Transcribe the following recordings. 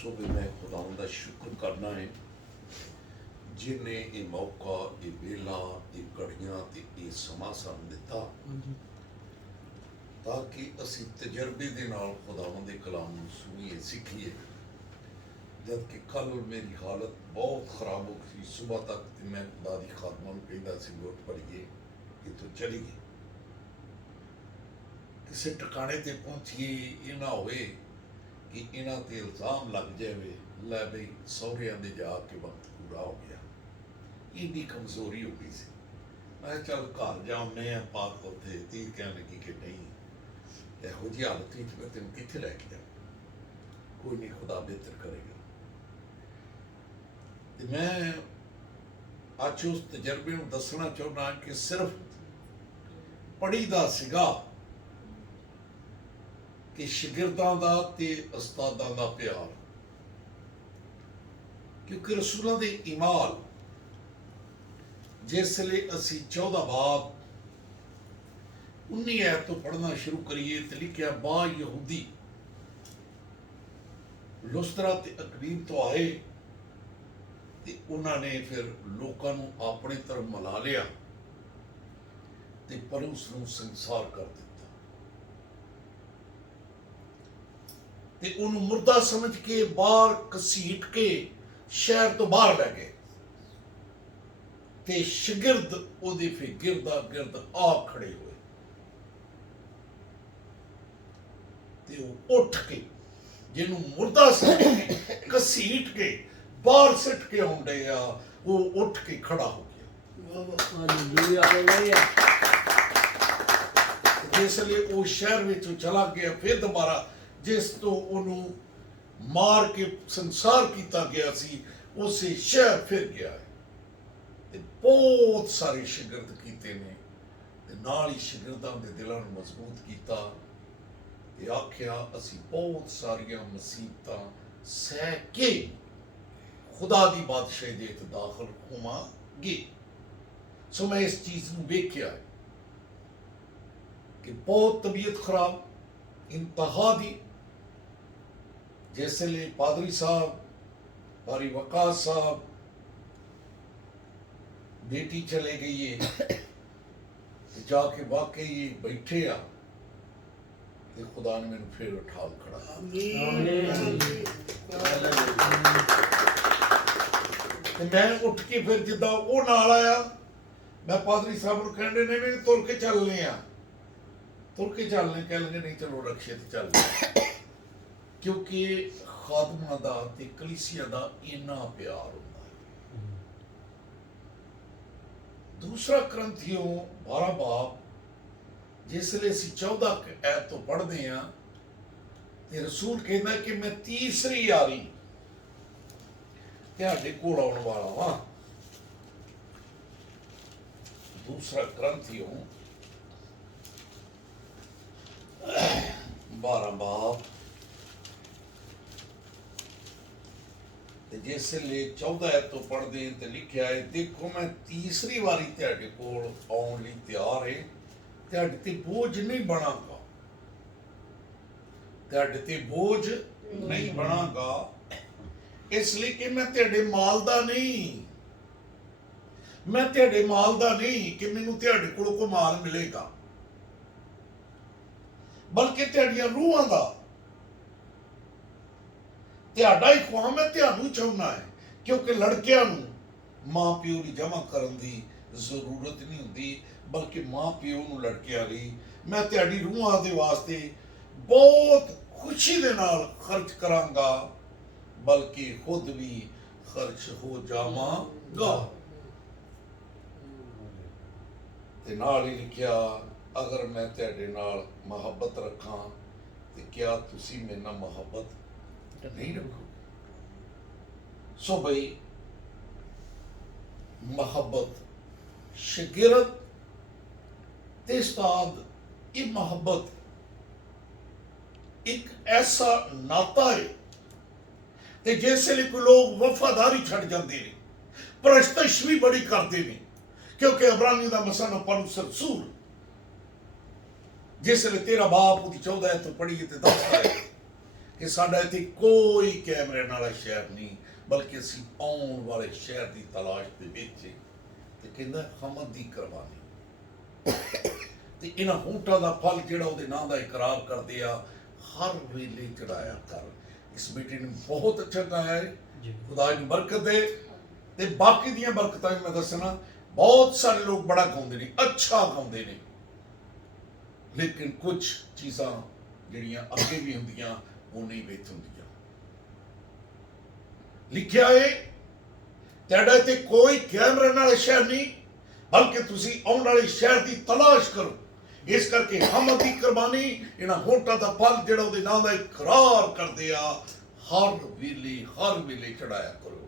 सो भी मैं खुदावन का शुक्र करना है जिन्हें ये मौका, ये वेला, ये घड़ियां ते ये समा सानू दिता ताकि असी तजर्बे दे नाल खुदावन दे कलाम नूं सुनीए सीखीए। जबकि कल मेरी हालत बहुत खराब हो गई, सुबह तक तो मैं खुदा दी खादमा नूं कहंदा सी उठ पड़िए कि तू चली गई किसी ठिकाने ते पहुंचीए, ये ना होए कि इन्हां ते इल्जाम लग जाए लै बई सौहरियां दे जाके वक्त पूरा हो गया। इन्नी कमजोरी हो गई सी। मैं चल घर जाने पाक उत्थे ती कहन लगी कि नहीं इहो जी हालत में मैं तेन कित्थे लैके जाऊँ, कोई नहीं खुदा बेहतर करेगा। ते मैं अज उस तजर्बे नूं दसना चाहुंदा कि सिर्फ पढ़ी दा सीगा कि शागिर्दां दा ते उस्तादां दा प्यार, क्योंकि रसूलां दे ईमाल जिसले असी 14 बाब 19 ऐत तो पढ़ना शुरू करिए तो लिखिया बा यहूदी लुस्त्रा ते अकलीम तो आए ते उन्होंने फिर लोगों नूं अपने तरफ मिला लिया ते पर उसनूं संसार कर दिता ते उन्होंने मुर्दा समझ के बाहर घसीट के शहर तो बाहर लै गए ते शागिर्द ओदे फिर गिरदा गिरद आ खड़े हुए ते वो उठ के जिन्हों मुर्दा समझ के घसीट के बाहर सिट के आउंदे आ, वो उठ के खड़ा हो गया। जिसलिए वो शहर में चला गया, फिर दोबारा जिस तो उन्होंने मार के संसार किया गया सी उसे शहर फिर गया है। बहुत सारे शागिर्द कीते ने नाल ही शागिर्दां दे दिलां नूं मजबूत किया ते आख्या असी बहुत सारियां मुसीबतां सह के खुदा दी बादशाही दे विच दाखल होवांगे। सो मैं इस चीज नूं वेखिया कि बहुत तबीयत खराब इंतहा दी, जिसले पादरी साहब पारी वकास साहब बेटी चले गई है जाके वाकई बैठे आ ते खुदा ने मैंने फिर उठा खड़ा। मैं उठ के फिर जिदा वो नाल आया, मैं पादरी साहब को कहने नहीं मैं तुर के चलने आ, तुर के चलने कह लेंगे नहीं चलो रक्षे ते चल, क्योंकि खादमा दा ते कलीसिया दा इन्ना प्यार होंदा है। दूसरा क्रंथियों 12 बाब जिसले असी 14 ऐत तो पढ़ते हैं ते रसूल कहता कि मैं तीसरी यारी तुहाडे कोल आउण वाला वां। दूसरा क्रंथियों 12 बाब जिसले 14 ऐत तो पढ़ते हैं तो लिखा है देखो मैं तीसरी बारी तुहाडे कोल आउण लई तैयार है, तुहाडे ते बोझ नहीं बनागा, तुहाडे ते बोझ नहीं बनागा, इसलिए कि मैं तुहाडे माल दा नहीं, मैं तुहाडे माल दा नहीं कि मैनूं तुहाडे कोलों कोई माल मिलेगा, बल्कि तुहाडीआं रूहां दा तुहाडा ही ख्वाह मैं तुहानूं चाहुंदा है। क्योंकि लड़कियां नूं मां प्यो दी जमा करन दी जरूरत नहीं हुंदी, बल्कि मां प्यो नूं लड़कियां लई मैं तुहाडी रूहां दे वास्ते बहुत खुशी दे नाल खर्च करांगा, बल्कि खुद भी खर्च हो जावांगा। ते नाल ही लिखिया अगर मैं तुहाडे नाल मुहब्बत रखां ते क्या तुसीं मेरे नाल मुहब्बत नहीं रखोगे। सो भाई मोहब्बत शागिर्द ते उस्ताद, ये मोहब्बत एक ऐसा नाता है ते जिसले कोई लोग वफादारी छड़ जाते हैं, परस्तश भी बड़ी करते हैं, क्योंकि अबरानी का मसाना पौलुस रसूल जिसले तेरा बाप उसकी 14 तो पढ़ी तो दसदा है कि साडा इत्थे कोई कैमरे वाला शहर नहीं, बल्कि असीं आउण वाले शहर की तलाश दे विच है। ते कहंदा हमद दी कुर्बानी ते इन्हां होंठां दा फल जिहड़ा उहदे नां दा इकरार करदे आ हर वेले चढ़ाया कर। इस बेटे ने बहुत अच्छा गाया है, खुदा इहनूं बरकत दे। ते बाकी दियां बरकतां मैं दसना, बहुत सारे लोग बड़ा गाउंदे ने, अच्छा गाउंदे ने, लेकिन कुछ चीज़ां जिहड़ियां अगे भी हुंदियां वो नहीं विच हुंदियां। लिखिआ है तुहाडा इत्थे कोई कैमरे नाल शहर नहीं, बल्कि तुसीं आउण वाले शहर की तलाश करो। इस करके हमद दी कुर्बानी इन्हां होंठां दा फल जिहड़ा उहदे नां दा इकरार करदे आ हर वेले चढ़ाया करो।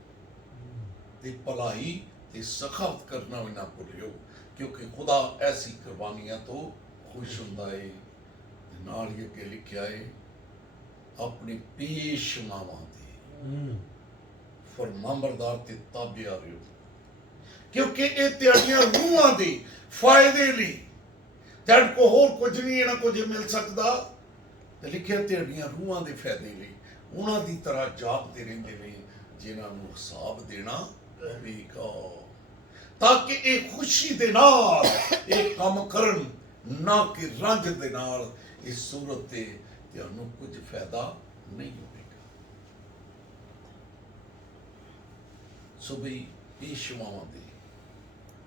ते भलाई ते सखावत करना भी ना भुलियो, क्योंकि खुदा ऐसी कुर्बानियां तो खुश हुंदा है। नाल ही अगे लिखिआ है अपने पेशवावां दे फरमाबरदार ते ताबेदार रहो, क्योंकि ये तुहाडियां रूहां दे फायदे लई। तुहाडे को होर कुछ नहीं इन्हां कुछ मिल सकदा। ते लिखिआ तुहाडियां रूहां दे फायदे लई उन्हां दी तरह जागदे रहिंदे ने जिन्हां नूं हिसाब देना पवेगा, ताकि ये खुशी दे नाल ये काम करन, ना कि रंज दे नाल। इस सूरत ते तुहानूं कुछ फायदा नहीं होवेगा। सो बई पेशवावां दे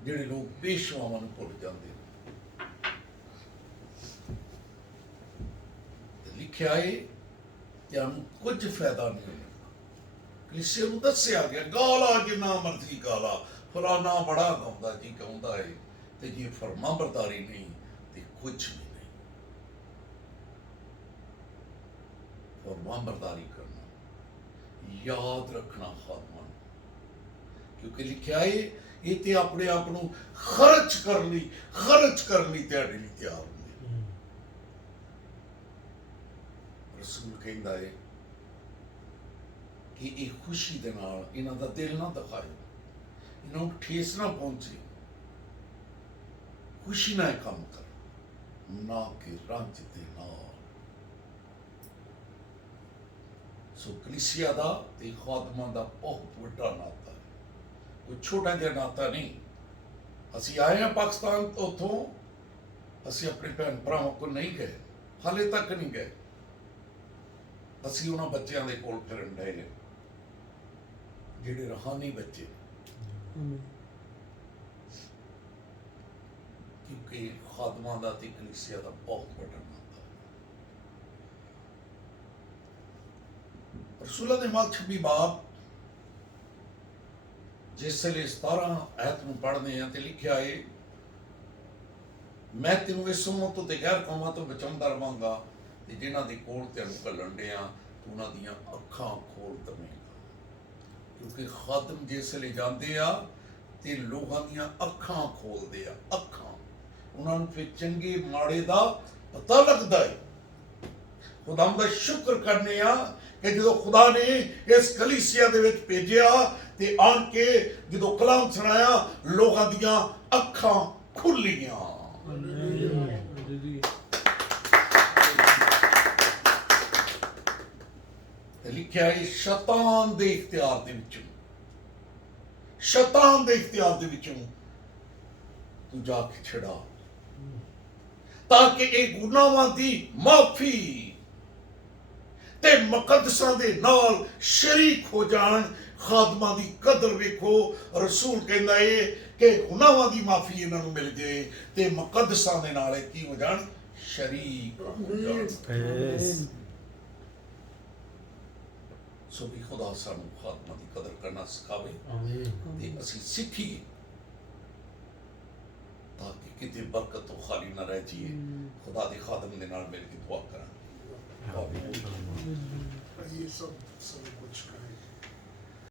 जिहड़े लोग पेशवावां नूं भुल जांदे ने, लिखिआ है तुहानूं कुछ फायदा नहीं होगा। कलीसिया नूं दस्सिआ गया गाला जिन्ना मर्जी गाला, फलाना बड़ा गाउंदा जी गाउंदा है, ते जे फरमाबरदारी नहीं ते कुछ भी नहीं। फरमाबरदारी करना, याद रखना खादमां, क्योंकि लिखिआ है ये ते अपने आप नूं खर्च करने तुहाडे लई तैयार हुंदे। रसूल कहंदा है कि ये खुशी दे नाल इन्हां दा दिल ना दिखाओ, इन्हां नूं ठेस ना पहुंचे, खुशी ना काम कर, ना कि रंज दे नाल। सो कलीसिया दा ते खादमां दा बहुत वड्डा नाता है, कोई छोटा जिहा नाता नहीं। असीं आए हैं पाकिस्तान तो उतों असीं अपने भैन भरावां को नहीं गए, हाले तक नहीं गए। असीं उन्हां बच्चों के कोल फिरन डए ने जिहड़े रूहानी बच्चे, क्योंकि खादमां दा ते कलीसिया दा बहुत वड्डा नाता है। रसूलां दे माल 26 बाब जिसले 17 आयत नूं पढ़दे हैं ते लिखिआ है मैं तैनूं इस उम्मत ते गैर कौमां तो बचाउंदा रहांगा, ते जिन्हां दे कोल तैनूं घल्लण डिआ तूं उन्हां दीआं अखां खोल दवेंगा। क्योंकि खादम जिसले जांदे आ ते लोकां दीआं अखां खोलदे आ, अखां उन्हां नूं फिर चंगे माड़े दा पता लगदा है। खुदा दा शुक्र करने आ कि जो खुदा ने इस कलीसिया दे विच भेजिआ ते आन के जो कलाम सुनाया लोकां दीआं अखां खुल्लियां। लिखिआ है शैतान दे इख्तियार दे विचों तू जाके छड़ा, ताकि एक गुनाहां दी माफी ते मुकद्दसां दे नाल शरीक हो जान। खादमां दी कदर वेखो, रसूल कहंदा है कि गुनाहां दी माफी इन्हां नूं मिल जाए ते मुकद्दसां दे नाल की हो जान, शरीक हो जान। सो भी खुदा सानूं खादमां दी कदर करना सिखावे ते असीं सीखीए, ताकि किते बरकत तो खाली ना रह जाइए। खुदा दे खादम दे नाल मिल के दुआ करां। ये सब कुछ करें।